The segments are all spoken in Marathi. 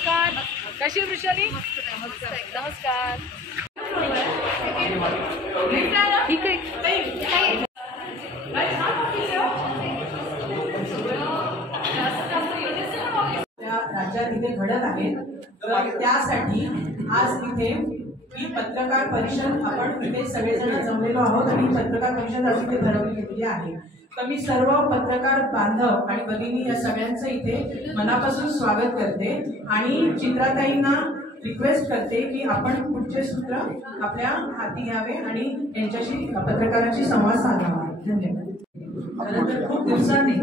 नमस्कार. कशी वृषाली? नमस्कार. ठीक आहे. राज्यात इथे घडत आहेत, तर त्यासाठी आज इथे ही पत्रकार परिषद आपण इथे सगळेजण जमलेलो आहोत आणि पत्रकार परिषद आज इथे भरवली गेलेली आहे. तर मी सर्व पत्रकार बांधव आणि भगिनी या सगळ्यांचं इथे मनापासून स्वागत करते आणि चित्राताईंना रिक्वेस्ट करते की आपण पुढचे सूत्र आपल्या हाती घ्यावे आणि त्यांच्याशी पत्रकारांशी संवाद साधावा. धन्यवाद. खरं तर खूप दिवसांनी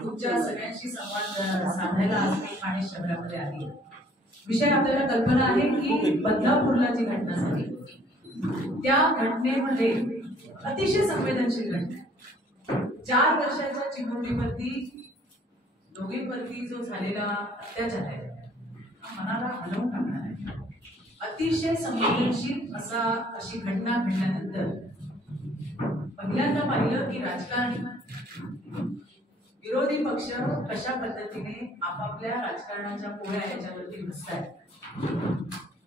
तुमच्या सगळ्यांशी संवाद साधायला आज मी ठाणे शहरामध्ये आली. विषय आपल्याला कल्पना आहे की बदलापूरला जी घटना झाली त्या घटनेमध्ये अतिशय संवेदनशील घटना 4 वर्षाच्या चिमुरडीवरती दोघींवरती जो झालेला अत्याचार आहे हा मनाला हलवून टाकणार आहे. अतिशय संवेदनशील अशी घटना घडल्यानंतर पहिल्यांदा पाहिलं की राजकारणी विरोधी पक्ष कशा पद्धतीने आपापल्या राजकारणाच्या पोळ्या याच्यावरती बसतात.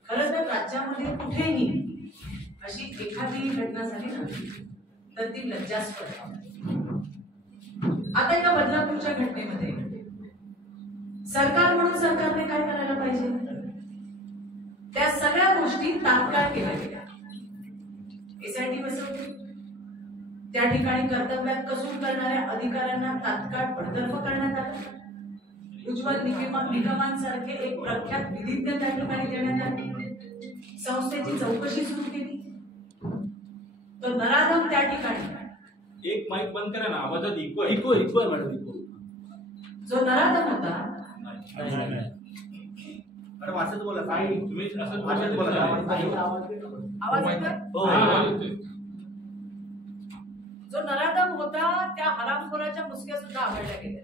खरं तर राज्यामध्ये कुठेही अशी एखादी घटना झाली ना तर ती लज्जास्पद. आता या बदलापूरच्या घटनेमध्ये सरकार म्हणून सरकारने काय करायला पाहिजे, त्या सगळ्या गोष्टी तात्काळ केल्या गेल्या. SIT बसवली, त्या ठिकाणी कर्तव्यात कसूर करणाऱ्या अधिकाऱ्यांना तात्काळ बडतर्फ करण्यात आलं. उज्ज्वल निगमांसारखे एक प्रख्यात विधिज्ञ त्या ठिकाणी देण्यात आले. संस्थेची चौकशी सुरू केली. तो नराधम त्या ठिकाणी एक माईक बंद करा ना, आवाजात इको मॅडम. जो नराधम होता मॅडम असंच बोला. तुम्ही असंच बोला. आवाज येतोय. जो नराधम होता त्या हरामखोराच्या मुसक्या सुद्धा आवडल्या गेल्या.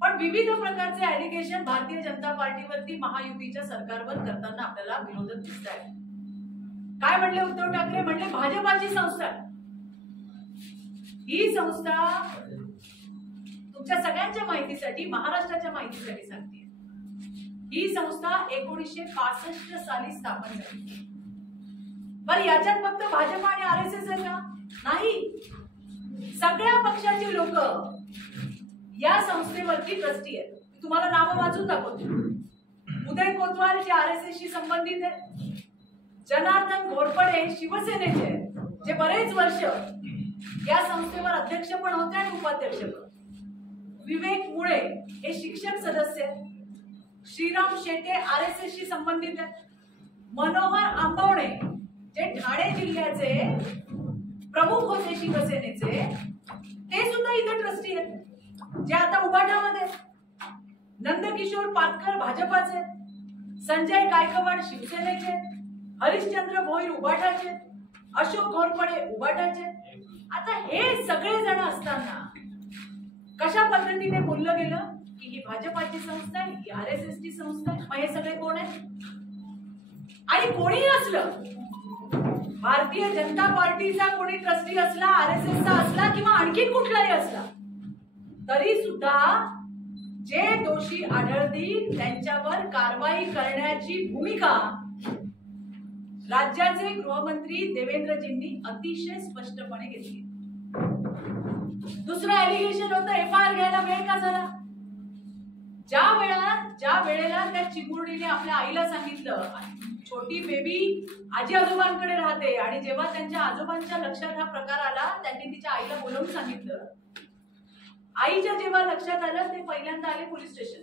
पण विविध प्रकारचे ऍलिगेशन भारतीय जनता पार्टीवरती महायुतीच्या सरकारवर करताना आपल्याला विरोधक दिसत आहे. काय म्हणले उद्धव ठाकरे? म्हणले भाजपाची संस्था. ही संस्था तुमच्या सगळ्यांच्या माहितीसाठी, महाराष्ट्राच्या माहितीसाठी सांगते, ही संस्था 1965 साली स्थापन झाली. बरं, याच्यात फक्त भाजप आणि RSS आहे का? नाही, सगळ्या पक्षाचे लोक या संस्थेवरती ट्रस्टी आहेत. तुम्हाला नावं वाचून दाखवतो. उदय कोतवाल जे RSS शी संबंधित आहे, जनार्दन घोरपडे शिवसेनेचे जे बरेच वर्ष या संस्थेवर अध्यक्ष पण होते आणि उपाध्यक्ष पण. विवेक मुळे हे शिक्षक सदस्य, श्रीराम शेटे RSS शी संबंधित आहेत. मनोहर आंबवणे जे ठाणे जिल्ह्याचे प्रमुख होते शिवसेनेचे, ते सुद्धा इथे ट्रस्टी आहेत, जे आता उबाठामध्ये. नंदकिशोर पाटकर भाजपाचे, संजय गायकवाड शिवसेनेचे, हरिश्चंद्र भोईर उबाठाचे, अशोक घोरपडे उबाठाचे. आता हे सगळे जण असताना कशा पद्धतीने बोललं गेलं की ही भाजपाची संस्था आहे, ही RSS ची संस्था आहे. मग हे सगळे कोण आहे? आणि कोणी असलं, भारतीय जनता पार्टीचा कोणी ट्रस्टी असला, RSS चा असला किंवा आणखी कुठलाही असला, तरी सुद्धा जे दोषी आढळतील त्यांच्यावर कारवाई करण्याची भूमिका राज्याचे गृहमंत्री देवेंद्रजींनी अतिशय स्पष्टपणे घेतली. दुसरं एलिगेशन होतं FIR घ्यायला वेळ का झाला? ज्या वेळेला त्या चिमुरडीने आपल्या आईला सांगितलं, छोटी बेबी आजी आजोबांकडे राहते, आणि जेव्हा त्यांच्या आजोबांच्या लक्षात हा प्रकार आला त्यांनी तिच्या आईला बोलवून सांगितलं. आईच्या जेव्हा लक्षात आलं ते पहिल्यांदा आले पोलीस स्टेशन.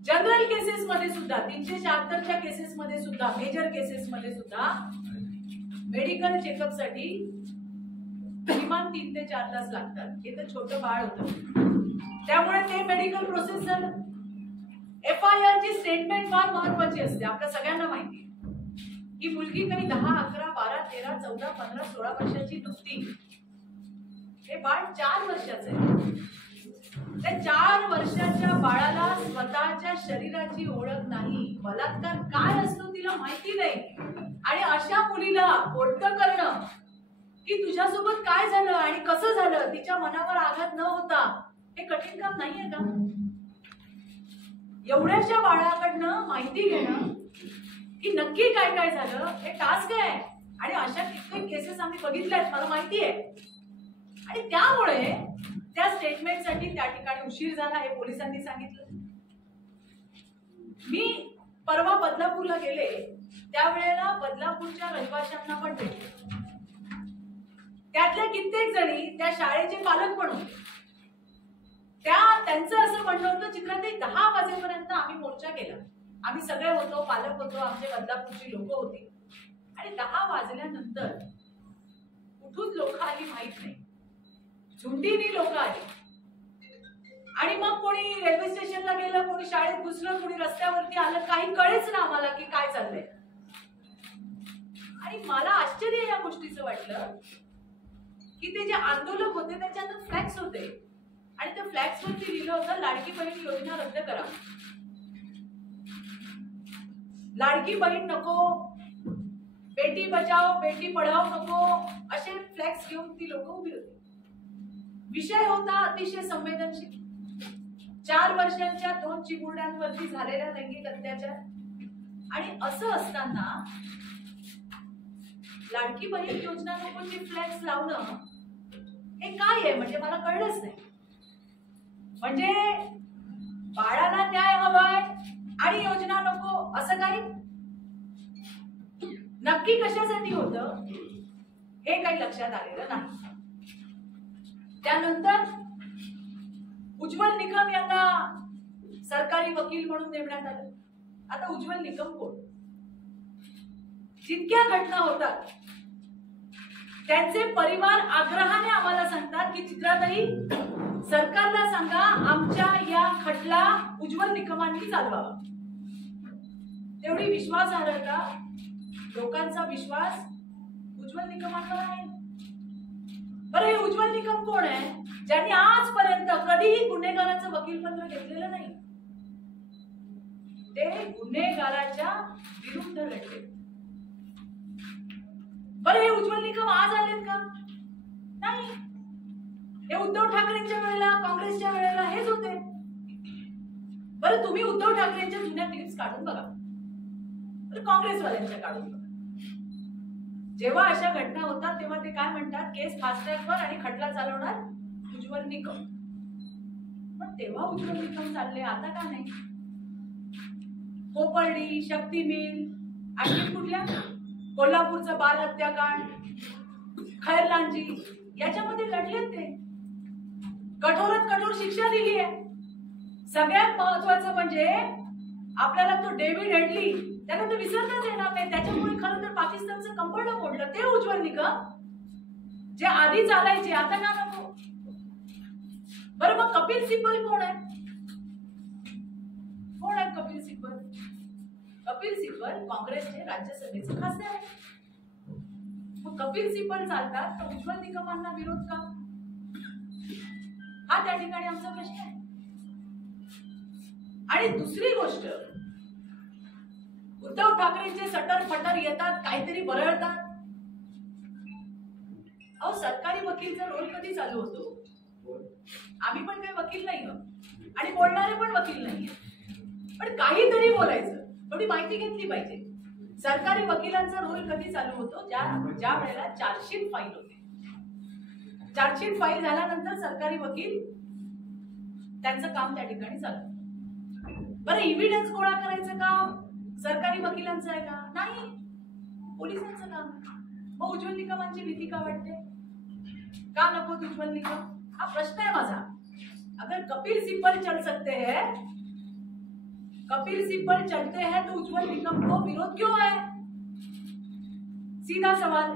जनरल केसेस मध्ये सुद्धा, 376च्या केसेस मध्ये सुद्धा, मेजर केसेस मध्ये सुद्धा मेडिकल चेकअप साठी किमान 3 ते 4 तास लागतात. हे तर छोटं बाळ होतं, त्यामुळे ते मेडिकल प्रोसेस झालं. FIR ची स्टेटमेंट फार महत्वाची असते. आपल्या सगळ्यांना माहिती ही मुलगी काही 10, 11, 12, 13, 14, 15, 16 वर्षाची नव्हती. हे बाळ 4 वर्षाचं आहे. त्या 4 वर्षाच्या बाळाला स्वतःच्या शरीराची ओळख नाही, बलात्कार काय असतो तिला माहिती नाही, आणि अशा मुलीला बोलतं करणं की तुझ्यासोबत काय झालं आणि कसं झालं, तिच्या मनावर आघात न होता, हे कठीण काम नाहीये का? एवढ्याशा बाळाकडनं माहिती घेणं की नक्की काय काय झालं हे टास्क आहे. आणि अशा कित्येक केसेस आम्ही बघितल्या आहेत, मला माहिती आहे. आणि त्यामुळे त्या स्टेटमेंटसाठी त्या ठिकाणी उशीर झाला हे पोलिसांनी सांगितलं. मी परवा बदलापूरला गेले त्यावेळेला बदलापूरच्या रहिवाशांना पण भेटले. त्यातल्या कित्येक जणी त्या शाळेचे पालक पण होते. त्यांचं असं म्हणणं होतं चित्राताई 10 वाजेपर्यंत आम्ही मोर्चा केला. आम्ही सगळे होतो, पालक होतो, आमचे बदलापूरची लोक होती. आणि 10 वाजल्यानंतर कुठून लोक आली माहित नाही, झुंडीनी लोक आली. आणि मग कोणी रेल्वे स्टेशनला गेलं, कोणी शाळेत घुसलं, कोणी रस्त्यावरती आलं, काही कळेच ना आम्हाला की काय चाललंय. आणि मला आश्चर्य या गोष्टीचं वाटलं की ते जे आंदोलक होते त्याच्यात फ्लॅक्स होते आणि त्या फ्लॅक्स वरती लिहिलं होतं लाडकी बहीण योजना रद्द करा, लाडकी बहीण नको, बेटी बचाओ बेटी पढाओ नको, असे फ्लॅक्स घेऊन ती लोक उभी होती. विषय होता अतिशय संवेदनशील. 4 वर्षांच्या 2 चिमुरड्यांवरती झालेला लैंगिक अत्याचार. आणि असं असताना लाडकी बहीण योजना नकोची फ्लॅक्स लावणं हे काय आहे म्हणजे मला कळलंच नाही. म्हणजे बाळाला न्याय हवाय आणि योजना नको असं काही नक्की कशासाठी होतं हे काही लक्षात आलेलं नाही. त्यानंतर उज्ज्वल निकम यांना सरकारी वकील म्हणून नेमण्यात आलं. आता उज्ज्वल निकम कोण? जितक्या घटना होतात त्यांचे परिवार आग्रहाने आम्हाला सांगतात की चित्राताई सरकारला सांगा आमच्या या खटला उज्ज्वल निकमांनी चालवावा. तेवढी विश्वासार्हता, लोकांचा विश्वास उज्ज्वल निकमांवर आहे. बरं, हे उज्ज्वल निकम कोण आहे ज्यांनी आजपर्यंत कधीही गुन्हेगाराचं वकीलपत्र घेतलेलं नाही? ते गुन्हेगाराच्या विरुद्ध लढले. बरं, हे उज्ज्वल निकम आज आलेत का? नाही. हे उद्धव ठाकरेंच्या वेळेला, काँग्रेसच्या वेळेला हेच होते. बरं, तुम्ही उद्धव ठाकरेंच्या जुन्या क्लिप्स काढून बघा, काँग्रेसवाल्यांच्या काढून बघा. जेव्हा अशा घटना होतात तेव्हा ते काय म्हणतात, केस फास्ट्रॅकवर आणि खटला चालवणार उज्ज्वल निकम. पण तेव्हा उज्ज्वल निकम चालले, आता का नाही? कोपर्डी, शक्ती मिल, आणखी कुठल्या कोल्हापूरचं बाल हत्याकांड, खैरलांजी याच्यामध्ये लढलेत ते. कठोरात कठोर शिक्षा दिली आहे. सगळ्यात महत्वाचं म्हणजे आपल्याला तो डेव्हिड हेडली त्याला तर विसरताच येणार नाही. त्याच्यामुळे खरं तर पाकिस्तानचं कंबरडं मोडलं ते उज्ज्वल निकम, जे आधी चालायचे आता का नको? बरं, मग कपिल सिब्बल कोण आहे? कोण आहे कपिल सिब्बल? कपिल सिब्बल काँग्रेसचे राज्यसभेचे खासदार आहे. मग कपिल सिब्बल चालतात तर उज्ज्वल निकमांना विरोध का? हा त्या ठिकाणी आमचा प्रश्न आहे. आणि दुसरी गोष्ट, उद्धव ठाकरेंचे सटर फटर येतात, काहीतरी बरळतात. अहो, सरकारी वकीलचा रोल कधी चालू होतो? आम्ही पण काही वकील नाही आणि बोलणारे पण वकील नाही, पण काहीतरी बोलायचं, थोडी माहिती घेतली पाहिजे. सरकारी वकिलांचा रोल कधी चालू होतो? ज्या वेळेला चार्जशीट फाईल होते. चार्जशीट फाईल झाल्यानंतर सरकारी वकील त्यांचं काम त्या ठिकाणी चालू. बरं, एव्हिडन्स गोळा करायचं काम सरकारी वकिलांचं आहे का? नाही, पोलिसांचं काम. मग उज्ज्वल निकमांची भीती का वाटते? का नको उज्ज्वल निकम? हा प्रश्न है माझा. अगर कपिल सिब्बल चल सकते हैं, कपिल सिब्बल चलते हैं तो उज्ज्वल निकम को विरोध क्यों है? सीधा सवाल.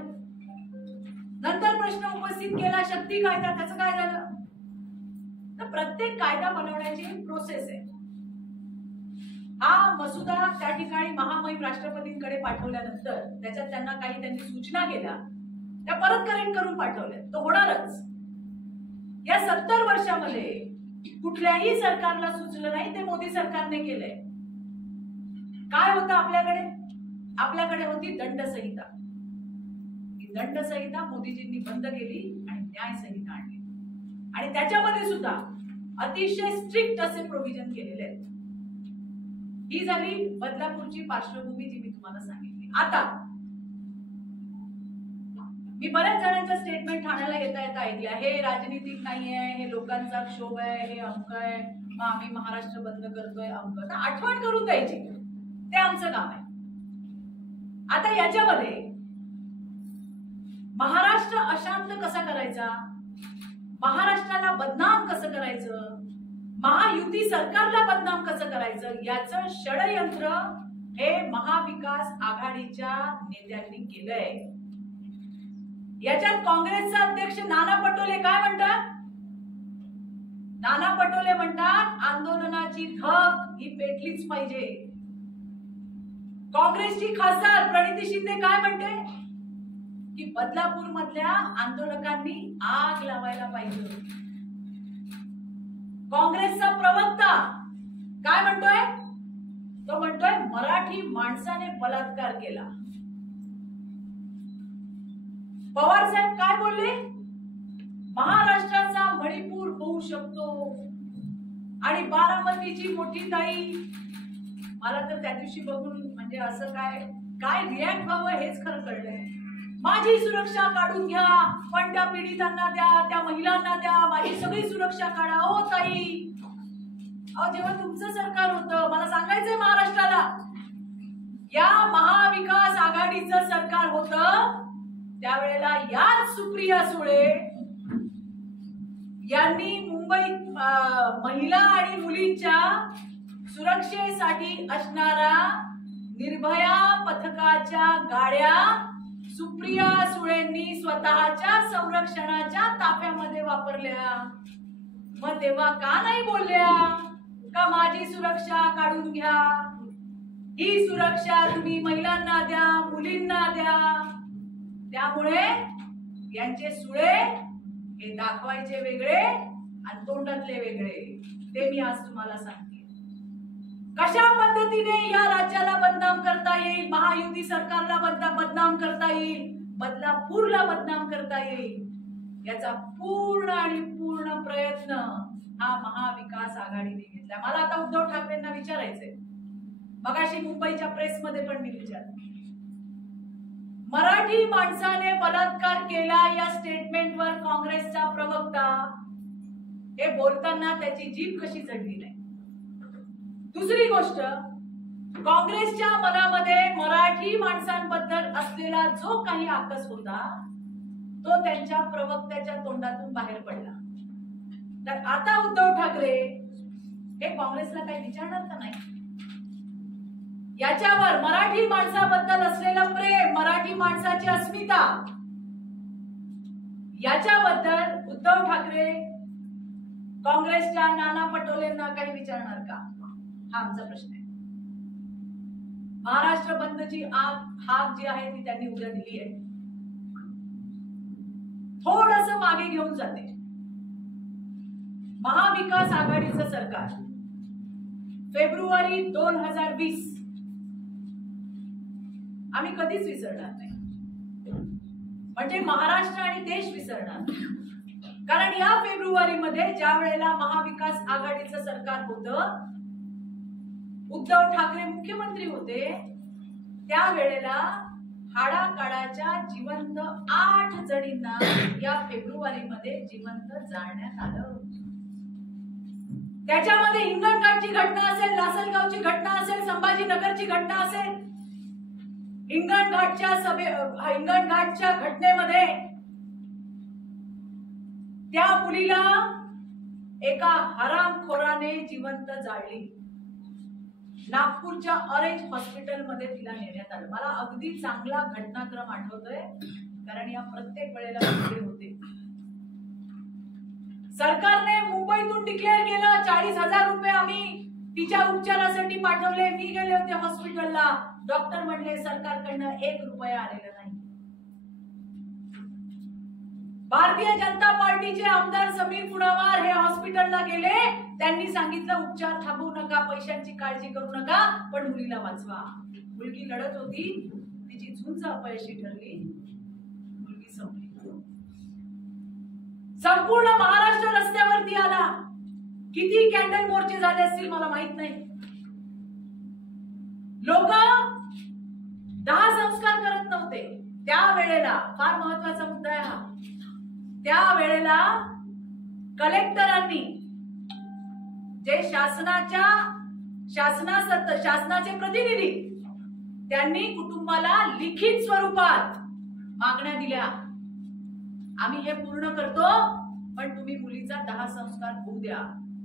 नंतर प्रश्न उपस्थित केला शक्ती कायदा, त्याचं काय झालं? तर प्रत्येक कायदा बनवण्याची प्रोसेस आहे. हा मसुदा त्या ठिकाणी महामहिम राष्ट्रपतींकडे पाठवल्यानंतर त्याच्यात त्यांनी सूचना केल्या, त्या परत करेक्ट करून पाठवल्या. तो होणारच. या 70 वर्षामध्ये कुठल्याही सरकारला सुचलं नाही, ते मोदी सरकारने केलंय. काय होतं आपल्याकडे? आपल्याकडे होती दंडसंहिता. ही दंडसंहिता मोदीजींनी बंद केली आणि न्यायसंहिता आणली. आणि त्याच्यामध्ये सुद्धा अतिशय स्ट्रिक्ट असे प्रोव्हिजन केलेले आहेत. ही झाली बदलापूरची पार्श्वभूमी जी मी तुम्हाला सांगितली. आता मी बऱ्याच जणांच्या स्टेटमेंट ठाण्याला येता येता ऐकल्या, हे राजनीतिक नाहीये, हे लोकांचा क्षोभ आहे, हे अमुक आहे, मग आम्ही महाराष्ट्र बंद करतोय अमुक. तर आठवण करून द्यायची, ते आमचं काम आहे. आता याच्यामध्ये महाराष्ट्र अशांत कसा करायचा, महाराष्ट्राला बदनाम कसं करायचं, महायुती सरकारला बदनाम कसं करायचं, याचं षडयंत्र हे महाविकास आघाडीच्या नेत्यांनी केलंय. याच्यात काँग्रेसचा अध्यक्ष नाना पटोले काय म्हणतात? नाना पटोले म्हणतात आंदोलनाची धग ही पेटलीच पाहिजे. काँग्रेसची खासदार प्रणिती शिंदे काय म्हणते की बदलापूर मधल्या आंदोलकांनी आग लावायला पाहिजे. काँग्रेसचा प्रवक्ता काय म्हणतोय? तो म्हणतोय मराठी माणसाने बलात्कार केला. पवार साहेब काय बोलले? महाराष्ट्राचा मणिपूर होऊ शकतो. आणि बारामतीची मोठी ताई, मला तर त्या दिवशी बघून म्हणजे असं काय रिॲक्ट व्हावं हेच खरं कळलंय. माझी सुरक्षा काढून घ्या, पण त्या पीडितांना द्या, त्या महिलांना द्या, माझी सगळी सुरक्षा काढा. ओ ताई, अहो जेव्हा तुमचं सरकार होतं, मला सांगायचंय महाराष्ट्राला, या महाविकास आघाडीचं सरकार होतं त्यावेळेला याच सुप्रिया सुळे यांनी मुंबईत महिला आणि मुलींच्या सुरक्षेसाठी असणारा निर्भया पथकाच्या गाड्या सुप्रिया सुळेंनी स्वतःच्या संरक्षणाच्या ताफ्यामध्ये वापरल्या. मग तेव्हा का नाही बोलल्या का माझी सुरक्षा काढून घ्या, ही सुरक्षा तुम्ही महिलांना द्या, मुलींना द्या. त्यामुळे यांचे सुळे हे दाखवायचे वेगळे आणि तोंडातले वेगळे. ते मी आज तुम्हाला सांगते. कशा पद्धतीने या राज्याला बदनाम करता येईल, महायुती सरकारला बदनाम करता येईल, बदलापूरला बदनाम करता येईल, याचा पूर्ण आणि पूर्ण प्रयत्न हा महाविकास आघाडीने घेतला. मला आता उद्धव ठाकरेंना विचारायचंय, मगाशी मुंबईच्या प्रेसमध्ये पण मी विचारलं, मराठी माणसाने बलात्कार केला या स्टेटमेंटवर काँग्रेसचा प्रवक्ता हे बोलताना त्याची जीभ कशी चढली नाही. दुसरी गोष्ट, काँग्रेसच्या मनामध्ये मराठी माणसांबद्दल असलेला जो काही आकस होता तो त्यांच्या प्रवक्त्याच्या तोंडातून बाहेर पडला. तर आता उद्धव ठाकरे हे काँग्रेसला काही विचारणार तर नाही. याच्यावर मराठी माणसाबद्दल असलेलं प्रेम, मराठी माणसाची अस्मिता, याच्याबद्दल उद्धव ठाकरे काँग्रेसच्या नाना पटोलेंना काही विचारणार का, हा आमचा प्रश्न आहे. महाराष्ट्र बंदची हाक जी आहे ती त्यांनी उद्या दिली आहे. थोडस मागे घेऊन जाते. महाविकास आघाडीचं सरकार फेब्रुवारी 2020 आम्ही कधीच विसरणार नाही, म्हणजे महाराष्ट्र आणि देश विसरणार नाही. कारण या फेब्रुवारीमध्ये ज्या वेळेला महाविकास आघाडीचं सरकार होतं, उद्धव ठाकरे मुख्यमंत्री होते, त्यावेळेला हाडाकाडाच्या जिवंत 8 जणींना या फेब्रुवारीमध्ये जिवंत जाळण्यात आलं. त्याच्यामध्ये हिंगणघाटची घटना असेल, लासलगावची घटना असेल, संभाजीनगरची घटना असेल. हिंगणघाटच्या घटनेमध्ये त्या मुलीला एका हरामखोराने जिवंत जाळली. नागपूरच्या ऑरेंज हॉस्पिटलमध्ये तिला नेण्यात आलं. मला अगदी चांगला घटनाक्रम आठवतोय, कारण या प्रत्येक वेळेला वेगळे होते. सरकारने मुंबईतून डिक्लेअर केलं 40,000 रुपये आम्ही तिच्या उपचारासाठी पाठवले. मी गेले होते हॉस्पिटलला, डॉक्टर म्हणले सरकारकडनं 1 रुपया आलेला नाही. भारतीय जनता पार्टीचे आमदार समीर पुनावार हे हॉस्पिटलला गेले, त्यांनी सांगितलं उपचार थांबवू नका, पैशांची काळजी करू नका, पण मुलीला वाचवा. मुलगी लढत होती, तिची झुंज अपयशी ठरली, मुलगी संपली. संपूर्ण महाराष्ट्र रस्त्यावरती आला. किती कॅन्डल मोर्चे झाले असतील मला माहित नाही. लोक 10 संस्कार करत नव्हते त्यावेळेला. फार महत्वाचा मुद्दा आहे हा. त्यावेळेला कलेक्टरांनी जे शासनाचे प्रतिनिधी त्यांनी कुटुंबाला लिखित स्वरूपात मागण्या दिल्या. आम्ही हे पूर्ण करतो पण तुम्ही मुलीचा 10 संस्कार होऊ द्या.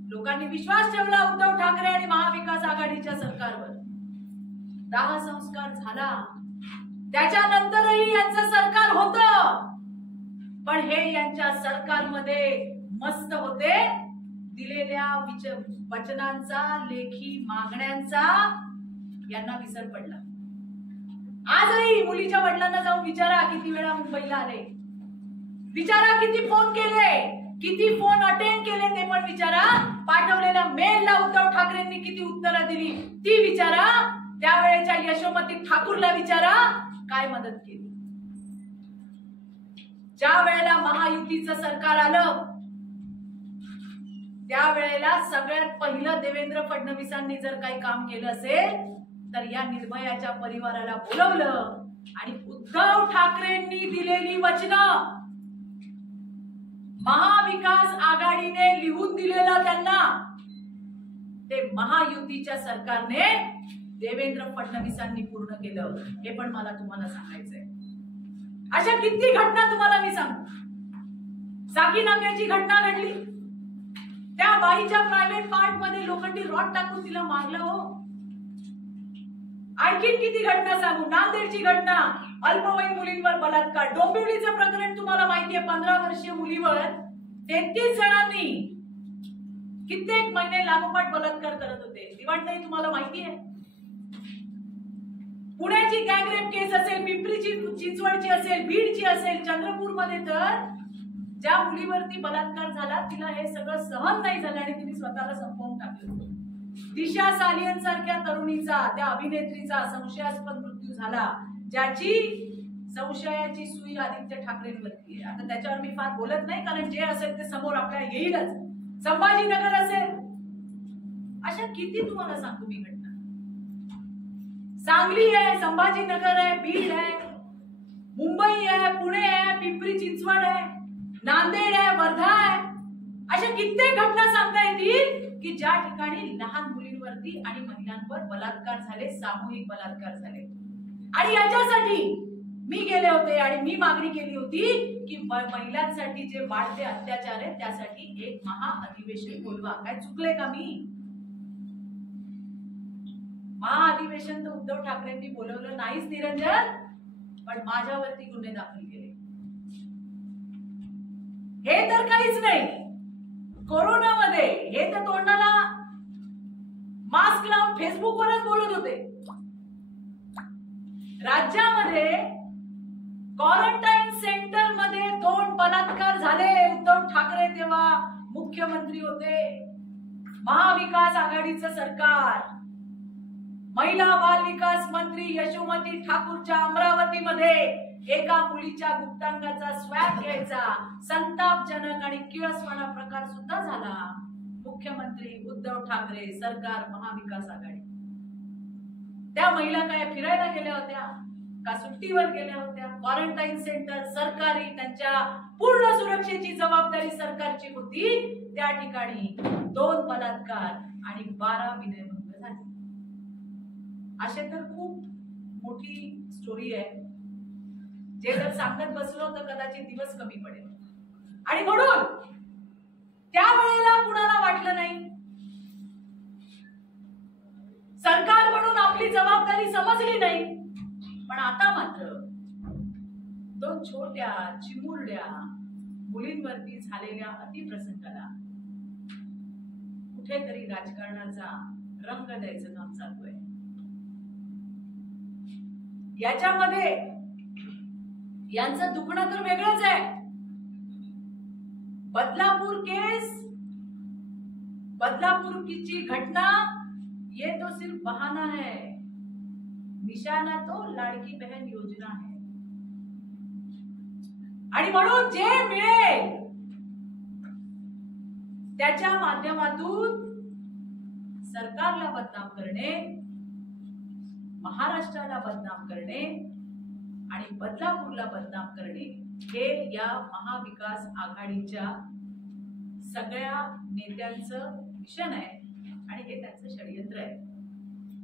लोकांनी विश्वास ठेवला उद्धव ठाकरे आणि महाविकास आघाडीच्या सरकारवर. 10 संस्कार झाला. त्याच्यानंतरही यांचं सरकार होतं पण हे यांच्या सरकारमध्ये मस्त होते. दिलेल्या वचनांचा लेखी मागण्यांचा यांना विसर पडला. आजही मुलीच्या वडिलांना जाऊन विचारा किती वेळा मुंबईला आले, विचारा किती फोन केले, किती फोन अटेंड केले ते पण विचारा. पाठवलेल्या मेलला उद्धव ठाकरेंनी किती उत्तरं दिली ती विचारा. त्यावेळेच्या यशोमती ठाकूरला विचारा काय मदत केली. ज्या वेळेला महायुतीचं सरकार आलं त्यावेळेला सगळ्यात पहिलं देवेंद्र फडणवीसांनी जर काही काम केलं असेल तर या निर्भयाच्या परिवाराला बोलवलं आणि उद्धव ठाकरेंनी दिलेली वचनं महाविकास आघाडीने लिहून दिलेलं त्यांना ते महायुतीच्या सरकारने देवेंद्र फडणवीसांनी पूर्ण केलं. हे पण मला तुम्हाला सांगायचंय. अशा किती घटना तुम्हाला मी सांगू. साकीनाक्याची घटना घडली. त्या बाईच्या प्रायव्हेट पार्ट मध्ये लोखंडी रॉड टाकून तिला मारलं. हो, आणखी किती घटना सांगू. नांदेडची घटना, अल्पवयीन मुलींवर बलात्कार. डोंबिवलीचं प्रकरण तुम्हाला माहितीये. 15 वर्षीय मुलीवर 33 जणांनी कित्येक महिने लागोपाठ बलात्कार करत होते. दिवाणताई तुम्हाला माहितीये. पुण्याची गँगरेप केस असेल, पिंपरीची चिंचवडची असेल, बीडची असेल, चंद्रपूरमध्ये तर ज्या मुलीवरती बलात्कार झाला तिला हे सगळं सहन नाही झालं आणि तिने स्वतःला संपवून टाकलं. दिशा सालियन सारख्या तरुणीचा, त्या अभिनेत्रीचा संशयास्पद मृत्यू झाला ज्याची संशयाची सुई आदित्य ठाकरेंवरती आहे. आता त्याच्यावर मी फार बोलत नाही कारण जे असेल ते समोर आपल्याला येईलच. संभाजीनगर असेल, अशा किती तुम्हाला सांगू मी घटना. सांगली आहे, संभाजीनगर आहे, बीड आहे, मुंबई आहे, पुणे आहे, पिंपरी चिंचवड आहे, नांदेड आहे, वर्धा आहे. अशा कित्येक घटना सांगता येतील की ज्या ठिकाणी लहान मुलींवरती आणि महिलांवर बलात्कार झाले, सामूहिक बलात्कार झाले. आणि याच्यासाठी मी गेले होते आणि मी मागणी केली होती की महिलांसाठी जे वाढते अत्याचार आहे त्यासाठी एक महाअधिवेशन बोलवा. काय चुकले का मी? महाअधिवेशन तर उद्धव ठाकरेंनी बोलवलं नाहीच निरंजन, पण माझ्यावरती गुन्हे दाखल केले. हे तर काहीच नाही. कोरोनामध्ये हे तर तोंडाला मास्क लावून फेसबुकवरच बोलत होते. राज्यामध्ये क्वारंटाईन सेंटर मध्ये 2 बलात्कार झाले. उद्धव ठाकरे तेव्हा मुख्यमंत्री होते. महाविकास आघाडीचं सरकार. महिला बाल विकास मंत्री यशोमती ठाकूरच्या अमरावतीमध्ये एका मुलीच्या गुप्तांगाचा स्वॅब घ्यायचा संतापजनक आणि किळसवाणा प्रकार सुद्धा झाला. मुख्यमंत्री उद्धव ठाकरे सरकार, महाविकास आघाडी. त्या महिला काय फिरायला गेल्या होत्या का सुट्टीवर गेल्या होत्या? क्वारंटाईन सेंटर सरकारी, त्यांच्या पूर्ण सुरक्षेची जबाबदारी सरकारची होती. त्या ठिकाणी 2 बलात्कार आणि 12 विनयभंग झाले. असे तर खूप मोठी स्टोरी आहे. जे जर सांगत बसलो तर कदाचित दिवस कमी पडेल. आणि म्हणून त्यावेळेला कुणाला वाटलं नाही. सरकार म्हणून आपली जबाबदारी समजली नाही. पण आता मात्र 2 छोट्या चिमुरड्या मुलींवरती झालेल्या अतिप्रसंगाला कुठेतरी राजकारणाचा रंग द्यायचं काम चालू आहे. याच्यामध्ये यांचं दुखणं तर वेगळंच आहे. बदलापूर केस, बदलापूर की घटना, ये तो सिर्फ बहाना है. निशाना तो लाडकी बहन योजना है. आणि म्हणून जे मिळेल त्याच्या माध्यमातून सरकारला बदनाम करणे, महाराष्ट्राला बदनाम करणे आणि बदलापूरला बदनाम करणे हे या महाविकास आघाडीच्या सगळ्या नेत्यांचं मिशन आहे आणि हे त्यांचं षडयंत्र आहे.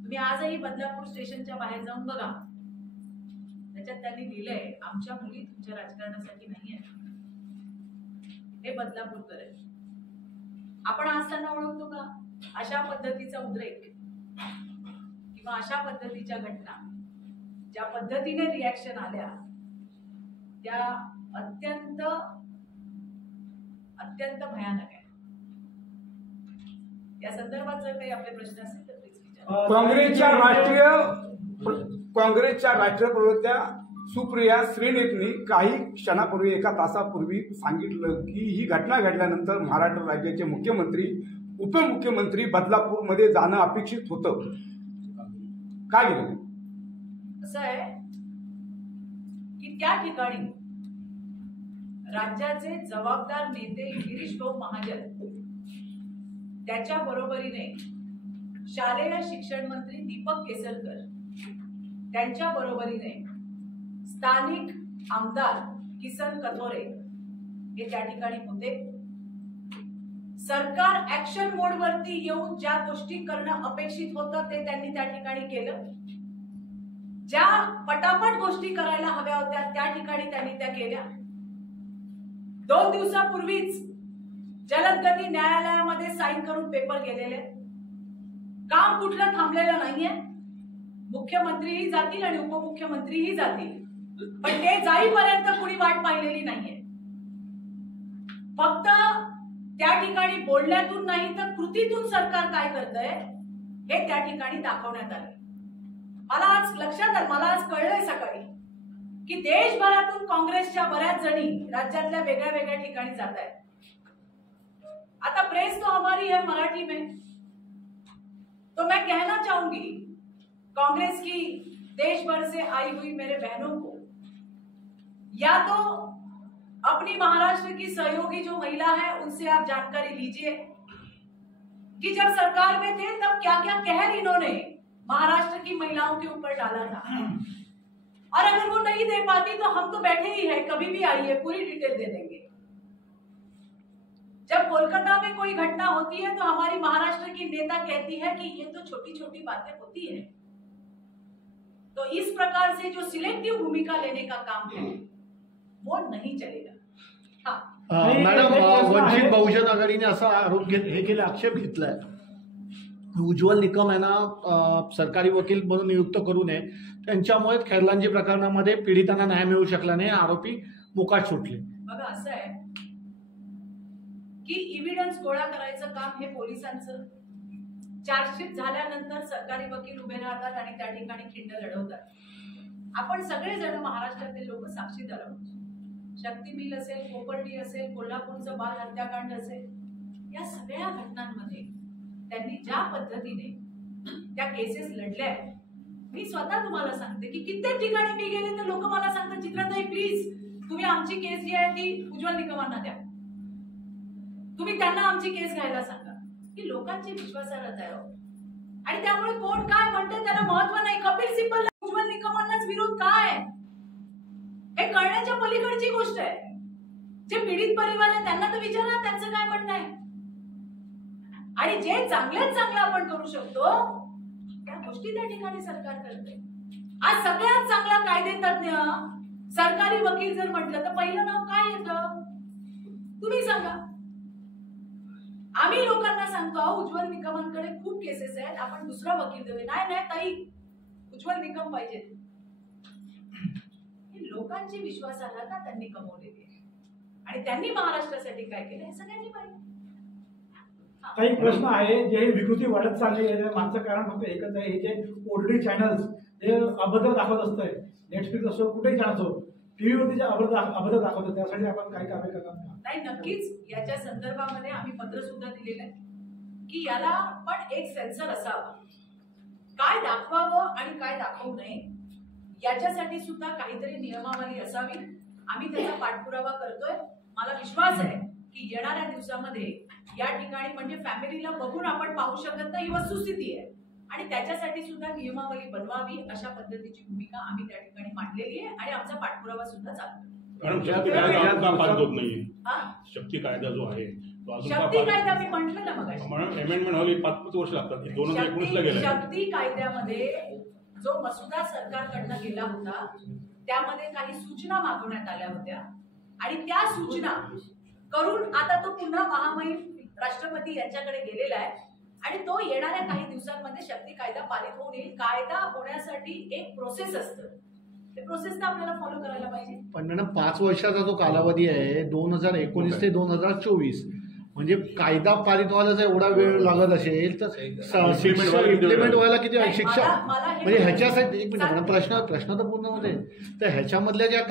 तुम्ही आजही बदलापूर स्टेशनच्या बाहेर जाऊन बघा, त्याच्यात त्यांनी लिहिलंय आमच्या मुली तुमच्या राजकारणासाठी नाही आहेत. हे बदलापूरकर आहे. आपण आज त्यांना ओळखतो का? अशा पद्धतीचा उद्रेक किंवा अशा पद्धतीच्या घटना ज्या पद्धतीने रिॲक्शन आल्या त्या अत्यंत अत्यंत भयानक आहे. या संदर्भात जर काही आपले प्रश्न असतील तर प्लीज विचारा. काँग्रेसच्या राष्ट्रीय प्रवक्त्या सुप्रिया श्रीनेतनी काही क्षणापूर्वी एका तासापूर्वी सांगितलं की ही घटना घडल्यानंतर महाराष्ट्र राज्याचे मुख्यमंत्री उपमुख्यमंत्री बदलापूरमध्ये जाणं अपेक्षित होतं. काय गेलं? असं आहे की त्या ठिकाणी राज्याचे जबाबदार नेते गिरीश भाऊ महाजन, त्याच्या बरोबरीने शालेय शिक्षण मंत्री दीपक केसरकर, त्यांच्या बरोबरीने स्थानिक आमदार किसन कथोरे हे त्या ठिकाणी होते. सरकार ऍक्शन मोड वरती येऊन ज्या गोष्टी करणं अपेक्षित होतं ते त्यांनी त्या ठिकाणी केलं. ज्या पटापट गोष्टी करायला हव्या होत्या त्या ठिकाणी त्यांनी त्या केल्या. 2 दिवसापूर्वीच जलदगती न्यायालयामध्ये साईन करून पेपर गेलेले. काम कुठलं थांबलेलं नाहीये. मुख्यमंत्रीही जातील आणि उपमुख्यमंत्रीही जातील, पण ते जाईपर्यंत कुणी वाट पाहिलेली नाहीये. फक्त त्या ठिकाणी बोलण्यातून नाही तर कृतीतून सरकार काय करतंय हे त्या ठिकाणी दाखवण्यात आले. मला आज लक्षात आलं, मला आज कळलंय सकाळी की देशभरातून काँग्रेसच्या बऱ्याच जणी राज्यातल्या वेगळ्या वेगळ्या ठिकाणी जात आहेत. आता प्रेस तो हमारी है मराठी में, तो मैं कहना चाहूंगी कांग्रेस की देश भर से आई हुई मेरे बहनों को, या तो अपनी महाराष्ट्र की सहयोगी जो महिला है उनसे आप जानकारी लीजिए कि जब सरकार में थे तब क्या क्या कहर इन्होंने महाराष्ट्र की महिलाओं के ऊपर डाला था, और अगर वो नहीं दे पाती तो हम तो बैठे ही हैं, कभी भी आइए पूरी डिटेल दे देंगे. जब कोलकाता में कोई घटना होती है तो हमारी महाराष्ट्र की नेता कहती है कि ये तो छोटी छोटी बातें होती है. तो इस प्रकार से जो सिलेक्टिव भूमिका लेने का काम है वो नहीं चलेगा. मॅडम, वंचित बहुजन आघाडीने असा आरोप हे केला, आक्षेप घेतलाय उज्ज्वल निकम यांना सरकारी वकील म्हणून नियुक्त करू नये, त्यांच्यामुळे खैरलांजी प्रकरणामध्ये पीडितांना न्याय मिळू शकला नाही, आरोपी मोकाट सुटले. बघा असं आहे की इव्हिडन्स गोळा करायचं काम हे पोलिसांचं. चार्जशीट झाल्यानंतर सरकारी वकील उभे राहतात आणि त्या ठिकाणी खिंड लढवतात. आपण सगळेजण महाराष्ट्रातील लोक साक्षीदार आहोत. शक्ती मिल असेल, कोपर्डी असेल, कोल्हापूरचं बाल हत्याकांड असेल, या सगळ्या घटनांमध्ये त्यांनी ज्या पद्धतीने त्या केसेस लढल्या, मी स्वतः तुम्हाला सांगते की कित्येक ठिकाणी मी गेले तर लोक मला सांगतात चित्राताई प्लीज तुम्ही आमची केस जी आहे ती उज्ज्वल निकमांना द्या, तुम्ही त्यांना आमची केस घ्यायला सांगा. की लोकांची विश्वासार्हता आहे आणि त्यामुळे कोण काय म्हणते त्याला महत्व नाही. कपिल सिब्बलला उज्ज्वल निकमांनाच विरोध काय हे कळण्याच्या पलीकडची गोष्ट आहे. जे पीडित परिवार आहे त्यांना तर विचारा त्यांचं काय म्हणणं आहे, आणि जे चांगल्यात चांगलं आपण करू शकतो त्या गोष्टी त्या ठिकाणी सरकार करते. आज सगळ्यात चांगला कायदेतज्ञ सरकारी वकील जर म्हटलं तर पहिलं नाव काय येतं तुम्ही सांगा. आम्ही लोकांना सांगतो उज्ज्वल निकमांकडे खूप केसेस आहेत, आपण दुसरा वकील देऊ. नाही नाही ताई, उज्ज्वल निकम पाहिजे. लोकांची विश्वासार्हता त्यांनी कमवलेली आहे आणि त्यांनी महाराष्ट्रासाठी काय केलं हे सगळ्यांनी पाहिजे. काही प्रश्न आहे जे विकृती वाढत चालली आहे, मागचं कारण फक्त एकच आहे, हे जे ओटीटी चॅनल्स जे अभद्र दाखवत असतंय, नेटफ्लिक्स असो कुठेही चॅनल असो, टीव्हीवरती जे अभद्र दाखवतो त्यासाठी आपण काय कारवाई करणार नाही. नक्कीच याच्या संदर्भामध्ये आम्ही पत्र सुद्धा दिलेलं आहे की याला पण एक सेन्सर असावा, काय दाखवावं आणि काय दाखवू नये याच्यासाठी सुद्धा काहीतरी नियमावली असावी. आम्ही त्याचा पाठपुरावा करतोय. मला विश्वास आहे की येणाऱ्या दिवसामध्ये या ठिकाणी म्हणजे फॅमिलीला बघून आपण पाहू शकत नाही, ही वस्तुस्थिती आहे आणि त्याच्यासाठी सुद्धा नियमावली बनवावी अशा पद्धतीची भूमिका आम्ही त्या ठिकाणी मांडलेली आहे आणि आमचा पाठपुरावा सुद्धा चालू आहे. मॅडम, शक्ती कायदा अजून का पारित होत नाहीये? हा? शक्ती कायदा जो आहे तो अजून का शक्ती पारित- कायदा मी म्हटलं ना मग मॅडम, अमेंडमेंट व्हायला 5-5 वर्ष लागतात. 2019 ला गेलं. शक्ती कायद्यामध्ये जो मसुदा सरकारकडनं गेला होता त्यामध्ये काही सूचना मागवण्यात आल्या होत्या आणि त्या सूचना करून आता तो पुन्हा महामहिम राष्ट्रपती यांच्याकडे गेलेला आहे आणि तो येणाऱ्या काही दिवसांमध्ये शक्ती कायदा पारित होऊन येईल. कायदा होण्यासाठी एक प्रोसेस असतं, ते प्रोसेस तर आपल्याला फॉलो करायला पाहिजे. पण मॅडम 5 वर्षाचा जो कालावधी आहे 2019 ते 2024 म्हणजे कायदा पारित व्हायला जर एवढा वेळ लागत असेल तर इम्प्लिमेंट व्हायला किती नाही, शिक्षा मला हे- म्हणजे ह्याच्यासाठी एक मिनिट प्रश्न तर पूर्ण होते. तर ह्याच्यामधल्या ज्या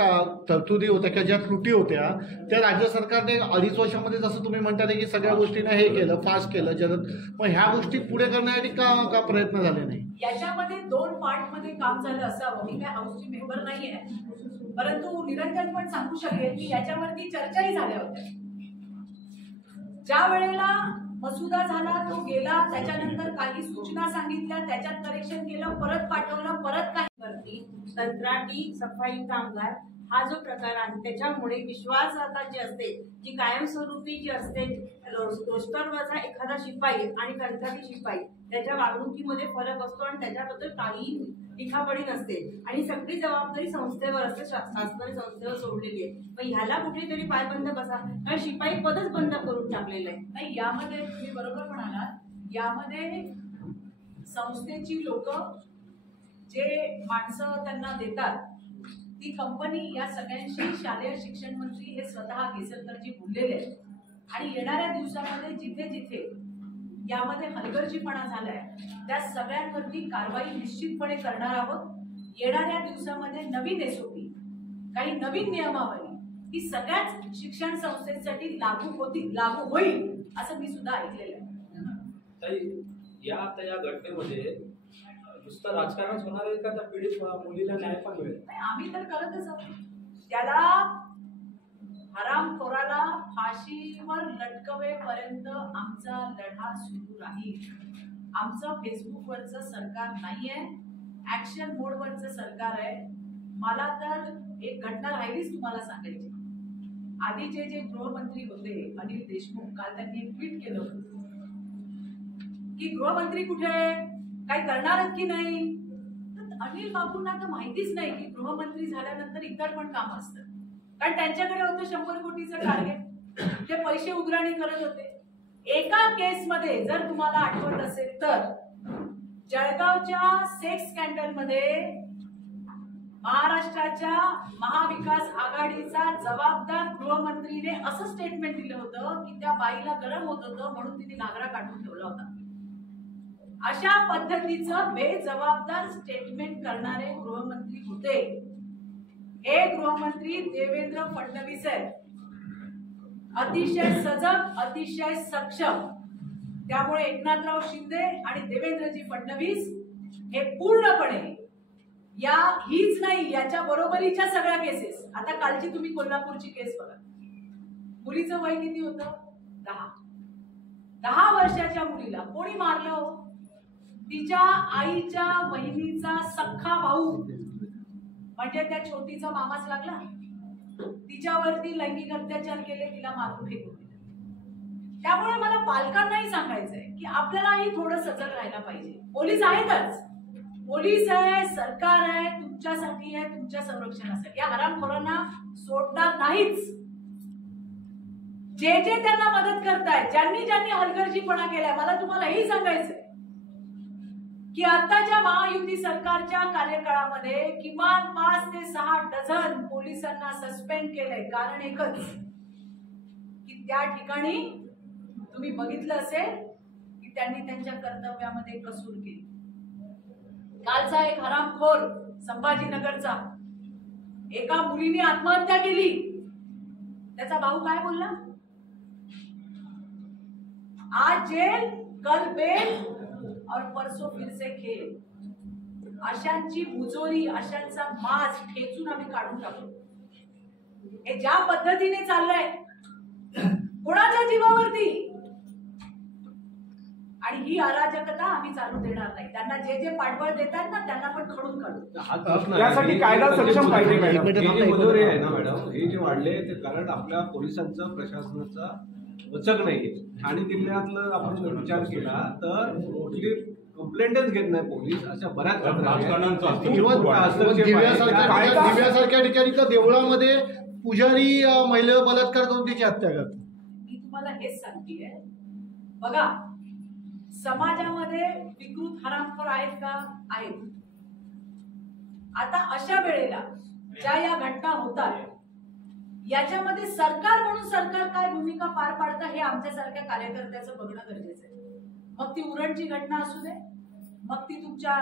तरतुदी होत्या किंवा ज्या त्रुटी होत्या त्या राज्य सरकारने 2.5 वर्षामध्ये जसं तुम्ही म्हणता की सगळ्या गोष्टींना हे केलं, फास्ट केलं जलद, मग ह्या गोष्टी पुढे करण्यासाठी का प्रयत्न झाले नाही? याच्यामध्ये 2 पार्ट मध्ये काम झालं असावं. मी काय हाऊसची मेंबर नाहीये, परंतु निरंजन पण सांगू शकेल की याच्यावरती चर्चाही झाल्या होत्या. ज्या वेळेला मसुदा झाला तो गेला, त्याच्यानंतर काही सूचना सांगितल्या, त्याच्यात करेक्शन केलं, परत पाठवलं, परत काही वरती कंत्राटी सफाई कामगार हा जो प्रकार आहे त्याच्यामुळे विश्वासार्हता जी असते, जी कायमस्वरूपी जी असते, रोस्टरवरचा एखादा शिपाई आणि कंत्राटी शिपाई त्याच्या वागणुकीमध्ये फरक असतो आणि त्याच्याबद्दल काही लिखापडी नसते आणि सगळी जबाबदारी संस्थेवर असते, शासनाने संस्थेवर सोडलेली आहे. मग ह्याला कुठेतरी पायबंद बसा, कारण शिपाई पदच बंद करून टाकलेलं आहे. नाही, यामध्ये तुम्ही बरोबर म्हणालात, यामध्ये संस्थेची लोक जे माणसं त्यांना देतात ती कंपनी या सगळ्यांशी शालेय शिक्षण मंत्री हे स्वतः केसरकरजी बोललेले आहेत आणि येणाऱ्या दिवसामध्ये जिथे जिथे यामध्ये हलगर्जीपणा झालाय त्या सगळ्यांवरती कारवाई निश्चितपणे करणार आहोत. येणाऱ्या दिवसामध्ये नवीन एसओपी, काही नवीन नियमावली ही सगळ्याच शिक्षण संस्थेसाठी लागू होईल असं मी सुद्धा ऐकलेलं आहे. आता या घटनेमध्ये नुसतं राजकारणच होणार आहे का त्या पीडित मुलीला न्याय पण मिळेल? नाही, आम्ही तर करतच आहोत. त्याला हरामखोराला फाशीवर लटकवेपर्यंत आमचा लढा सुरू राहील. आमचं फेसबुकवरचं सरकार नाहीये, ऍक्शन मोडवरचं सरकार आहे. मला तर एक घटना राहिलीच तुम्हाला सांगायची. आधीचे जे गृहमंत्री होते अनिल देशमुख, काल त्यांनी एक ट्विट केलं होतं की गृहमंत्री कुठे, काय करणार की नाही. तर अनिल बाबूंना तर माहितीच नाही की गृहमंत्री झाल्यानंतर इतर पण काम असतं, कारण त्यांच्याकडे होतं 100 कोटीचं टार्गेट, ते पैसे उधळणी करत होते. एका केसमध्ये जर तुम्हाला आठवत असेल तर जळगावच्या सेक्स स्कॅन्डलमध्ये महाराष्ट्राच्या महाविकास आघाडीचा जबाबदार गृहमंत्रीने असं स्टेटमेंट दिलं होतं की त्या बाईला गरम होत होतं म्हणून तिने घागरा काढून ठेवला होता. अशा पद्धतीचं बेजबाबदार स्टेटमेंट करणारे गृहमंत्री होते. हे गृहमंत्री देवेंद्र फडणवीस आहेत, अतिशय सजग, अतिशय सक्षम. त्यामुळे एकनाथराव शिंदे आणि देवेंद्रजी फडणवीस हे पूर्णपणे हीच नाही, याच्या बरोबरीच्या सगळ्या केसेस. आता कालची तुम्ही कोल्हापूरची केस बघा, मुलीचं वय किती होतं? 10 वर्षाच्या मुलीला कोणी मारलं हो? तिच्या आईच्या बहिणीचा सख्खा भाऊ, म्हणजे त्या छोटीचा मामाच लागला. तिच्यावरती लैंगिक अत्याचार केले, तिला मारून फेकून दिलं. त्यामुळे मला पालकांनाही सांगायचंय की आपल्यालाही थोडं सजग राहायला पाहिजे. पोलीस आहेतच, पोलीस आहे, सरकार आहे, तुमच्यासाठी आहे, तुमच्या संरक्षणासाठी. या हरामखोरांना सोडणार नाहीच. जे त्यांना मदत करतायत, ज्यांनी हलगर्जीपणा केलाय, मला तुम्हाला हेही सांगायचंय की आताच्या महायुती सरकारच्या कार्यकाळामध्ये किमान 5 ते 6 डझन पोलिसांना सस्पेंड केलंय. कारण एकच की त्या ठिकाणी तुम्ही बघितलं असेल की त्यांनी त्यांच्या कर्तव्यामध्ये कसूर केली. कालचा एक हरामखोर संभाजीनगरचा, एका मुलीने आत्महत्या केली, त्याचा भाऊ काय बोलला? आज जेल, कल बेल और परसों फिर से खेल. अशांची मुजोरी, अशांचा माज ठेचून आम्ही काढून टाकू. हे ज्या पद्धतीने चाललंय कोणाच्या जीवावरती, आणि ही अराजकता आम्ही चालू देणार नाही. त्यांना जे जे पाठबळ देतात ना त्यांना पण खडून काढू. त्यासाठी कायदा सक्षम पाहिजे मॅडम. हे जे मजुरी आहे ना मॅडम, हे जे वाढले ते कारण आपल्या पोलिसांचा प्रशासनाचा वचक नाहीये. ठाणे जिल्ह्यातलं आपण जर विचार केला तर कुठली कंप्लेंटच घेत नाही पोलीस, अशा बऱ्याच दिव्यासारख्या ठिकाणी तर देवळामध्ये पुजारी महिलेवर बलात्कार करून तिची हत्या करतात. मी तुम्हाला हेच सांगतेय, बघा समाजामध्ये विकृत हरामखोर आहेत का? आहेत. आता अशा वेळेला ज्या या घटना होतात याच्यामध्ये सरकार म्हणून सरकार काय भूमिका पार पाडतं हे आमच्यासारख्या कार्यकर्त्याचं बघणं गरजेचं आहे. मग ती उरणची घटना असू दे, मग ती तुमच्या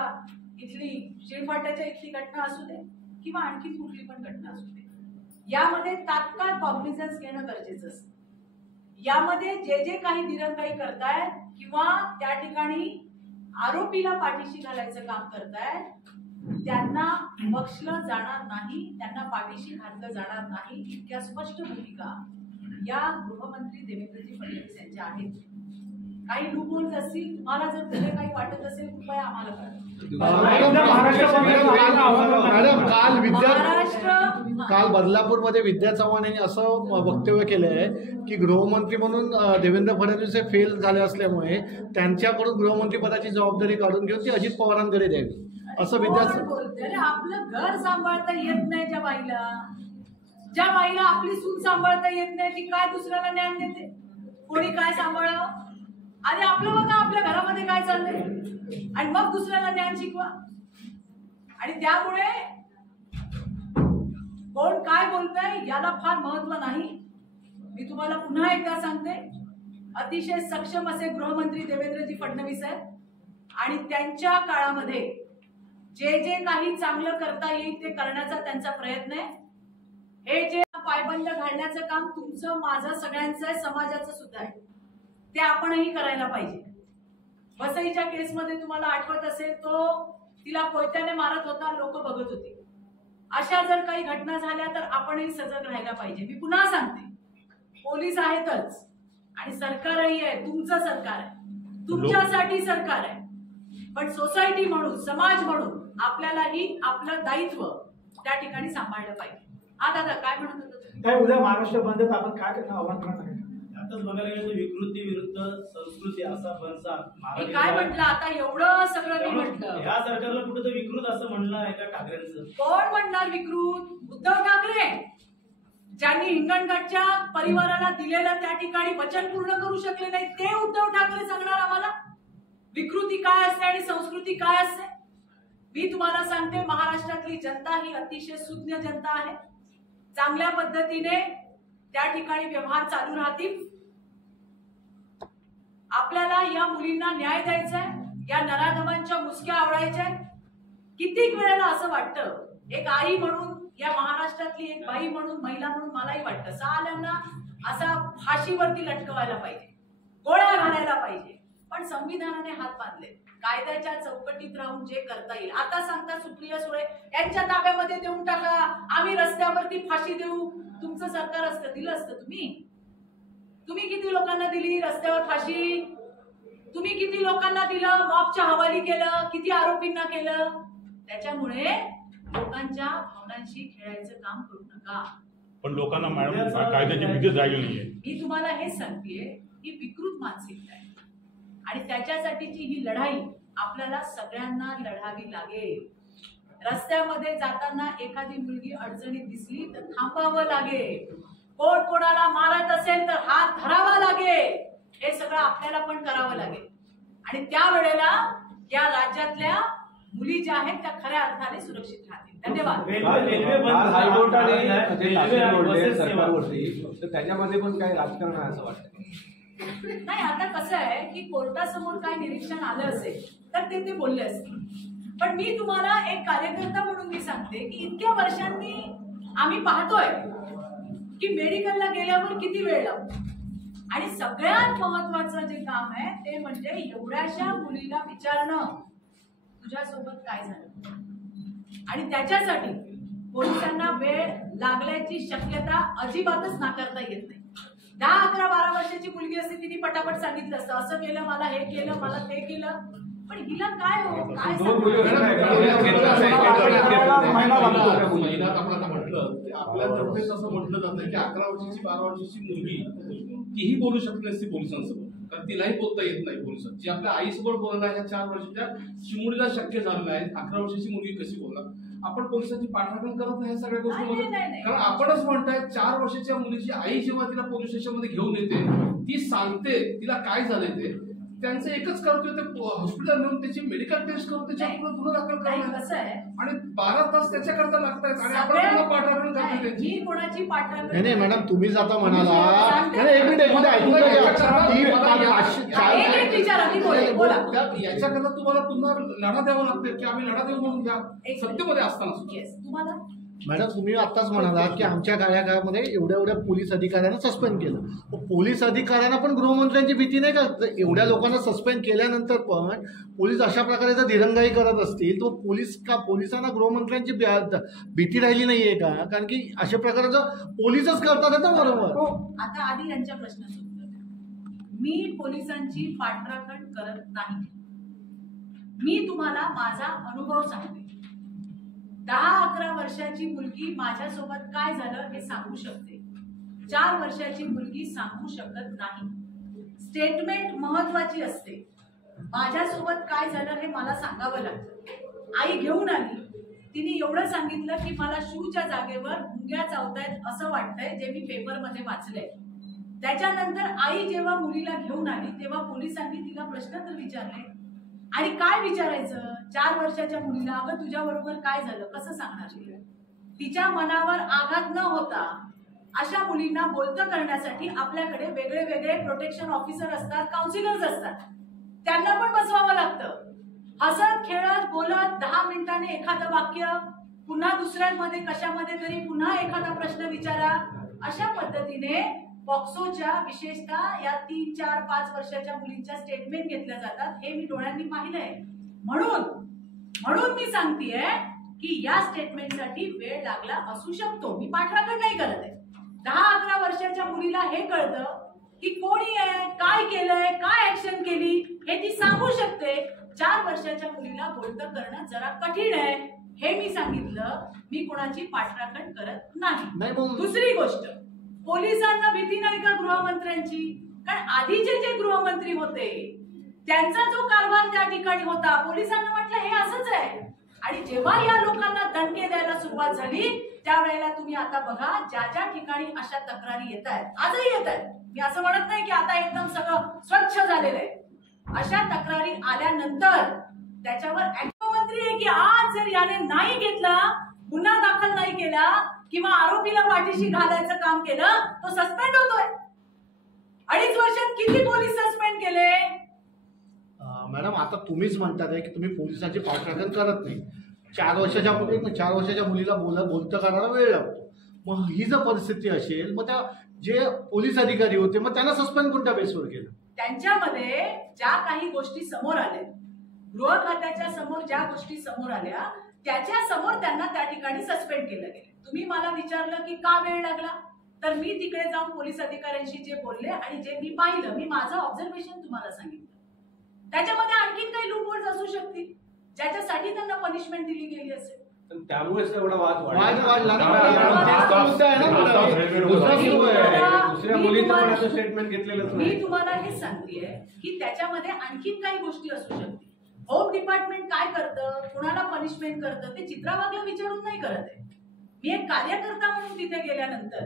इथली शेळफाट्याच्या इथली घटना असू दे, किंवा आणखी कुठली पण घटना असू दे, यामध्ये तात्काळ कॉग्निझन्स घेणं गरजेचं असतं. यामध्ये जे जे काही दिरंगाई करतायत किंवा त्या ठिकाणी आरोपीला पाठीशी घालायचं काम करतायत त्यांना बक्षलं जाणार नाही, त्यांना पाठीशी घातलं जाणार नाही, इतक्या स्पष्ट भूमिका या गृहमंत्री देवेंद्रजी फडणवीस यांच्या आहेत. काही लूपहोल्स असतील, तुम्हाला जर पुढे काही वाटत असेल कृपया आम्हाला कळवा. मॅडम काल बदलापूरमध्ये विद्या चव्हाण यांनी असं वक्तव्य केलं आहे की गृहमंत्री म्हणून देवेंद्र फडणवीस हे फेल झाले असल्यामुळे त्यांच्याकडून गृहमंत्री पदाची जबाबदारी काढून घेऊन ती अजित पवारांकडे द्यावी, असं विद्या बोलते. आपलं घर सांभाळता येत नाही ज्या बाईला आपली सून सांभाळता येत नाही ती काय दुसऱ्याला ज्ञान देते? कोणी काय सांभाळावं? आणि आपलं बघा आपल्या घरामध्ये काय चाललंय आणि मग दुसऱ्याला ज्ञान शिकवा. आणि त्यामुळे कोण काय बोलतंय याला फार महत्व नाही. मी तुम्हाला पुन्हा एकदा सांगते, अतिशय सक्षम असे गृहमंत्री देवेंद्रजी फडणवीस आहेत आणि त्यांच्या काळामध्ये जे जे काही चांगलं करता येईल ते करण्याचा त्यांचा प्रयत्न आहे. हे जे पायबंद घालण्याचं काम तुमचं, माझं, सगळ्यांचं आहे, समाजाचं सुद्धा आहे, ते आपणही करायला पाहिजे. वसईच्या केसमध्ये तुम्हाला आठवत असेल, तो तिला कोयत्याने मारत होता, लोक बघत होते. अशा जर काही घटना झाल्या तर आपणही सजग राहायला पाहिजे. मी पुन्हा सांगते, पोलीस आहेतच आणि सरकारही आहे, तुमचं सरकार आहे, तुमच्यासाठी सरकार आहे, पण सोसायटी म्हणून, समाज म्हणून आपल्यालाही आपलं दायित्व त्या ठिकाणी सांभाळलं पाहिजे. हा दादा काय म्हणत होता? काय उद्या महाराष्ट्र बंद आपण काय करणार आव्हान करणार आहे? आताच बघायला गेलं तर विकृती विरुद्ध संस्कृती असा बनसा मी काय म्हटलं? आता एवढं सगळं मी म्हटलं, या सरकारला कुठं तर विकृत असं म्हणलं आहे का ठाकरेंचं? कोण म्हणणार विकृत? उद्धव ठाकरे, ज्यांनी हिंगणघाटच्या परिवाराला दिलेलं त्या ठिकाणी वचन पूर्ण करू शकले नाही, ते उद्धव ठाकरे सांगणार आम्हाला विकृती काय असते आणि संस्कृती काय असते? मी तुम्हाला सांगते, महाराष्ट्रातली जनता ही अतिशय सुज्ञ जनता आहे. चांगल्या पद्धतीने त्या ठिकाणी व्यवहार चालू राहतील. आपल्याला या मुलींना न्याय द्यायचा आहे, या नराधमांच्या मुसक्या आवडायच्या. कित्येक वेळेला असं वाटतं, एक आई म्हणून, या महाराष्ट्रातली एक बाई म्हणून, महिला म्हणून मलाही वाटतं साल्यांना असा फाशीवरती लटकवायला पाहिजे, गोळ्या घालायला पाहिजे. पण संविधानाने हात बांधले, कायद्याच्या चौकटीत राहून जे करता येईल. आता सांगता सुप्रिया सुळे यांच्या ताब्यामध्ये देऊन टाका, आम्ही रस्त्यावरती फाशी देऊ. तुमचं सरकार असतं, दिलं असतं. तुम्ही किती लोकांना दिली रस्त्यावर फाशी? तुम्ही किती लोकांना दिलं, मॉबच्या हवाली केलं, किती आरोपींना केलं? त्याच्यामुळे लोकांच्या भावनांशी खेळायचं काम करू नका. पण लोकांना मॅडम कायद्याची भीती झाली नाहीये. मी तुम्हाला हेच सांगतेय की विकृत मानसिकता आहे आणि त्याच्यासाठीची ही लढाई आपल्याला सगळ्यांना लढावी लागेल. रस्त्यामध्ये जाताना एखादी मुलगी अडचणीत दिसली तर थांबावं लागेल. कोण कोणाला मारत असेल तर हात धरावा लागेल. हे सगळं आपल्याला पण करावं लागेल आणि त्यावेळेला या राज्यातल्या मुली ज्या आहेत त्या खऱ्या अर्थाने सुरक्षित राहतील. धन्यवाद. त्याच्यामध्ये पण काही राजकारण आहे असं वाटतं? नाही, आता कसं आहे की कोर्टासमोर काय निरीक्षण आलं असेल तर ते बोलले असतील. पण मी तुम्हाला एक कार्यकर्ता म्हणून मी सांगते की इतक्या वर्षांनी आम्ही पाहतोय की मेडिकलला गेल्यावर किती वेळ लागतो आणि सगळ्यात महत्वाचं जे काम आहे ते म्हणजे एवढ्याशा मुलीला विचारणं तुझ्यासोबत काय झालं. आणि त्याच्यासाठी पोलिसांना वेळ लागल्याची शक्यता अजिबातच नाकारता येत नाही. 10, 11, 12 वर्षाची मुलगी असते तिने पटापट सांगितलं असतं, असं केलं, मला हे केलं, मला ते केलं. पण हिला काय हो काय महिन्यात आपण आता म्हटलं आपल्यातर्फे असं म्हटलं जातं की 11 वर्षाची 12 वर्षाची मुलगी तीही बोलू शकत नसते पोलिसांसोबत, कारण तिलाही बोलता येत नाही पोलिसांची. जी आपल्या आईसोबत बोलणं ह्या 4 वर्षाच्या चिमुडीला शक्य झालं नाही, 11 वर्षाची मुलगी कशी बोलणार? आपण पोलिसांची पाठराखण करत नाही या सगळ्या गोष्टीमध्ये, कारण आपणच म्हणताय 4 वर्षाच्या मुलीची आई जेव्हा तिला पोलीस स्टेशनमध्ये घेऊन येते, ती सांगते तिला काय झाले ते, त्यांचं एकच करतोय ते हॉस्पिटल म्हणून त्याची मेडिकल टेस्ट करून त्याच्यावर गुन्हा दाखल कसं आहे आणि 12 तास त्याच्याकरता लागतात आणि आपण पुन्हा पाठराखण करतो त्याची. ही कोणाची पाठराखण नाही नाही मॅडम, तुम्हीच आता म्हणाला एक मिनिट याच्याकरता तुम्हाला पुन्हा लढा द्यावा लागते की आम्ही लढा देऊ म्हणून द्या सत्तेमध्ये असताना. तुम्हाला मॅडम तुम्ही आत्ताच म्हणाला की आमच्या काळामध्ये एवढ्या पोलीस अधिकाऱ्यांना सस्पेंड केलं. पोलीस अधिकाऱ्यांना पण गृहमंत्र्यांची भीती नाही का? एवढ्या लोकांना सस्पेंड केल्यानंतर पण पोलीस अशा प्रकारे जर दिरंगाई करत असतील तर पोलिसांना गृहमंत्र्यांची भीती राहिली नाहीये का? कारण की अशा प्रकारे जर पोलीसच करतात ना बरोबर. आता आधी यांच्या प्रश्नाचं उत्तर द्या. मी पोलिसांची पाठराखण करत नाही. मी तुम्हाला माझा अनुभव सांगते. 10-11 वर्षाची मुलगी माझ्यासोबत काय झालं हे सांगू शकते, 4 वर्षाची मुलगी सांगू शकत नाही. स्टेटमेंट महत्वाची असते. माझ्यासोबत काय झालं हे मला सांगावं लागतं. आई घेऊन आली, तिने एवढं सांगितलं की मला शूच्या जागेवर मुंग्या चावतायत असं वाटतंय, जे मी पेपरमध्ये वाचलंय. त्याच्यानंतर आई जेव्हा मुलीला घेऊन आली तेव्हा पोलिसांनी तिला प्रश्न तर विचारले, आणि काय विचारायचं 4 वर्षाच्या मुलीला, अगं तुझ्या बरोबर काय झालं कसं सांगणार? तिच्या मनावर आघात न होता अशा मुलींना बोलतं करण्यासाठी आपल्याकडे वेगळे वेगळे प्रोटेक्शन ऑफिसर असतात, काउन्सिलर्स असतात, त्यांना पण बसवावं लागतं. हसत खेळत बोलत 10 मिनिटांनी एखादं वाक्य, पुन्हा दुसऱ्यांमध्ये कशामध्ये तरी पुन्हा एखादा प्रश्न विचारा. अशा पद्धतीने पॉक्सोच्या विशेषतः या 3, 4, 5 वर्षाच्या मुलींच्या स्टेटमेंट घेतल्या जातात. हे मी डोळ्यांनी पाहिलंय. म्हणून मी सांगतेय की या स्टेटमेंटसाठी वेळ लागला असू शकतो. मी पाठराखण नाही करत आहे. 10-11 वर्षाच्या मुलीला हे कळतं की कोणी आहे, काय केलंय, काय ऍक्शन केली हे ती सांगू शकते. 4 वर्षाच्या मुलीला बोलतं करणं जरा कठीण आहे, हे मी सांगितलं. मी कोणाची पाठराखण करत नाही. दुसरी गोष्ट, पोलिसांना भीती नाही का गृहमंत्र्यांची? कारण आधीचे जे गृहमंत्री होते त्यांचा जो कारभार त्या ठिकाणी होता, पोलिसांना म्हटलं हे असंच आहे. आणि जेव्हा या लोकांना दणके द्यायला सुरुवात झाली त्यावेळेला तुम्ही आता बघा, ज्या ठिकाणी अशा तक्रारी येत आहेत, आजही येत आहेत, मी असं म्हणत नाही की आता एकदम सगळं स्वच्छ झालेलं आहे. अशा तक्रारी आल्यानंतर त्याच्यावर गृहमंत्री आहे की आज जर याने नाही घेतला, गुन्हा दाखल नाही केला किंवा आरोपीला पाठीशी घालायचं काम केलं, तो सस्पेंड होतोय. 2.5 वर्षात किती पोलीस सस्पेंड केले? मॅडम आता तुम्हीच म्हणतात की तुम्ही पोलिसांची पाठराखण करत नाही. 4 वर्षाच्या मुलीला बोलतं करायला वेळ लागतो. मग ही जर परिस्थिती असेल, मग त्या जे पोलीस अधिकारी होते मग त्यांना सस्पेंड कोणत्या बेसवर केलं? त्यांच्यामध्ये ज्या काही गोष्टी समोर आल्या, गृह खात्याच्या समोर ज्या गोष्टी समोर आल्या त्याच्या समोर त्यांना त्या ठिकाणी सस्पेंड केलं गेलं. तुम्ही मला विचारलं की का वेळ लागला, तर मी तिकडे जाऊन पोलीस अधिकाऱ्यांशी जे बोलले आणि जे मी पाहिलं, मी माझं ऑब्झर्वेशन तुम्हाला सांगितलं. त्याच्यामध्ये आणखीन काही लूपहोल्स असू शकतील ज्याच्यासाठी त्यांना पनिशमेंट दिली गेली असेल. त्यामुळेच एवढा वाद स्टेटमेंट घेतलेलं. मी तुम्हाला हे सांगतेय की त्याच्यामध्ये आणखीन काही गोष्टी असू शकतील. होम डिपार्टमेंट काय करतं, कुणाला पनिशमेंट करतं ते चित्रा वाघला विचारून नाही करत आहे. मी एक कार्यकर्ता म्हणून तिथे गेल्यानंतर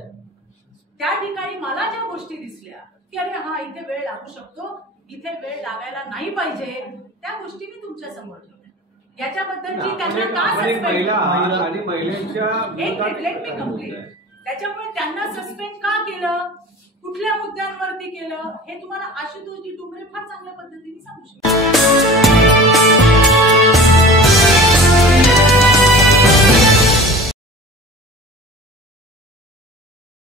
त्या ठिकाणी मला ज्या गोष्टी दिसल्या की अरे हा इथे वेळ लागू शकतो, इथे वेळ लागायला नाही पाहिजे, त्या गोष्टी मी तुमच्या समोर ठेवल्या. याच्याबद्दलची त्यांना का सस्पेंड, त्याच्यामुळे त्यांना सस्पेंड का केलं, कुठल्या मुद्द्यांवरती केलं, हे तुम्हाला आशुतोषजी डुमरे फार चांगल्या पद्धतीने सांगू शकतात.